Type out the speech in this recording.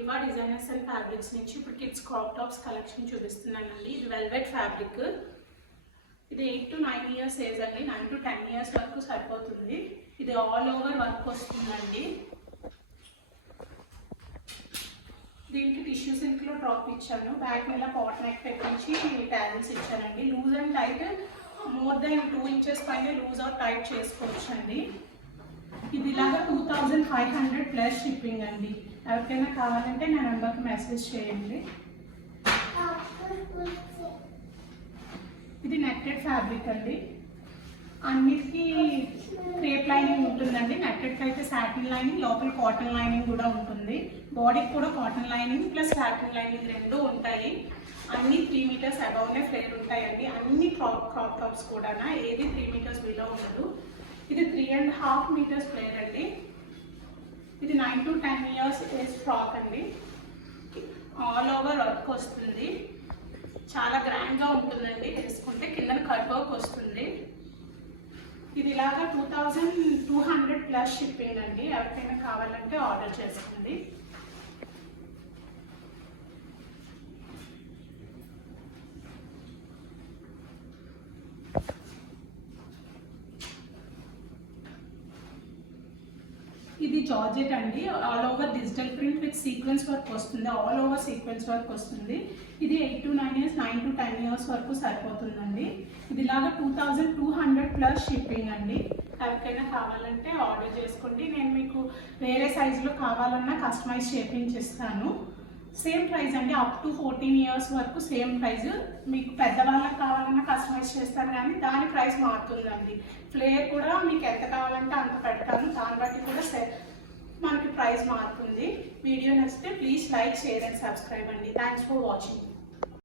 వివా designers and fabrics నుంచి ఇప్పుడు kids crop tops collection చూపిస్తున్నానండి. ఇది వెల్వెట్ ఫ్యాబ్రిక్. ఇది 8 to 9 years ఏజ్ అండి. 9 to 10 years వరకు సరిపోతుంది. ఇది ఆల్ ఓవర్ వర్క్ వస్తుందండి. దీనికి టిష్యూ సిల్క్లో డ్రాప్ ఇచ్చాను. బ్యాక్ మీద పాట్ నెక్ పెట్టించి ట్యాజిల్స్ ఇచ్చానండి. Loose and tight more than 2 inches పైన లూజ్ ఆర్ టైట్ చేసుకోవచ్చండి. ఇది ఇలాగా 2500 ప్లస్ షిప్పింగ్ అండి. ఎవరికైనా కావాలంటే నా నెంబర్కి మెసేజ్ చేయండి. ఇది నెట్టెడ్ ఫ్యాబ్రిక్ అండి. అన్నిటికీ క్రేప్ లైనింగ్ ఉంటుందండి. నెట్టెడ్కి అయితే సాటిన్ లైనింగ్, లోపల కాటన్ లైనింగ్ కూడా ఉంటుంది. బాడీకి కూడా cotton lining plus satin lining రెండు ఉంటాయి. అన్ని 3 meters అబౌవ్నే ఫ్లేర్ ఉంటాయండి. అన్ని క్రాప్ టాప్స్ కూడా ఏది 3 meters బిలో ఉండదు. ఇది 3.5 meters ఫ్లేర్ అండి. ఇది 9 to 10 years ఏజ్ ఫ్రాక్ అండి. ఆల్ ఓవర్ వర్క్ వస్తుంది. చాలా గ్రాండ్గా ఉంటుందండి. వేసుకుంటే కింద కట్ వర్క్ వస్తుంది. ఇది ఇలాగా 2200 ప్లస్ షిప్పింగ్ అండి. ఎవరికైనా కావాలంటే ఆర్డర్ చేసుకోండి. ఇది జార్జెట్ అండి. All over digital print with sequence work వస్తుంది. ఆల్ ఓవర్ సీక్వెన్స్ వర్క్ వస్తుంది. ఇది 8 to 9 years, 9 to 10 years వరకు సరిపోతుందండి. ఇది ఇలాగా 2200 ప్లస్ షిప్పింగ్ అండి. ఎవరికైనా కావాలంటే ఆర్డర్ చేసుకోండి. నేను మీకు వేరే సైజులో కావాలన్నా కస్టమైజ్ చేయించిస్తాను. సేమ్ ప్రైస్ అండి. అప్ టు 14 years వరకు సేమ్ ప్రైస్. మీకు పెద్దవాళ్ళకి కావాలన్నా కస్టమైజ్ చేస్తాను, కానీ దాని ప్రైస్ మారుతుందండి. ఫ్లేర్ కూడా మీకు ఎంత కావాలంటే అంత పెడతాను. దాన్ని బట్టి కూడా మనకి ప్రైస్ మారుతుంది. వీడియో నచ్చితే please like, share and subscribe అండి. Thanks for watching.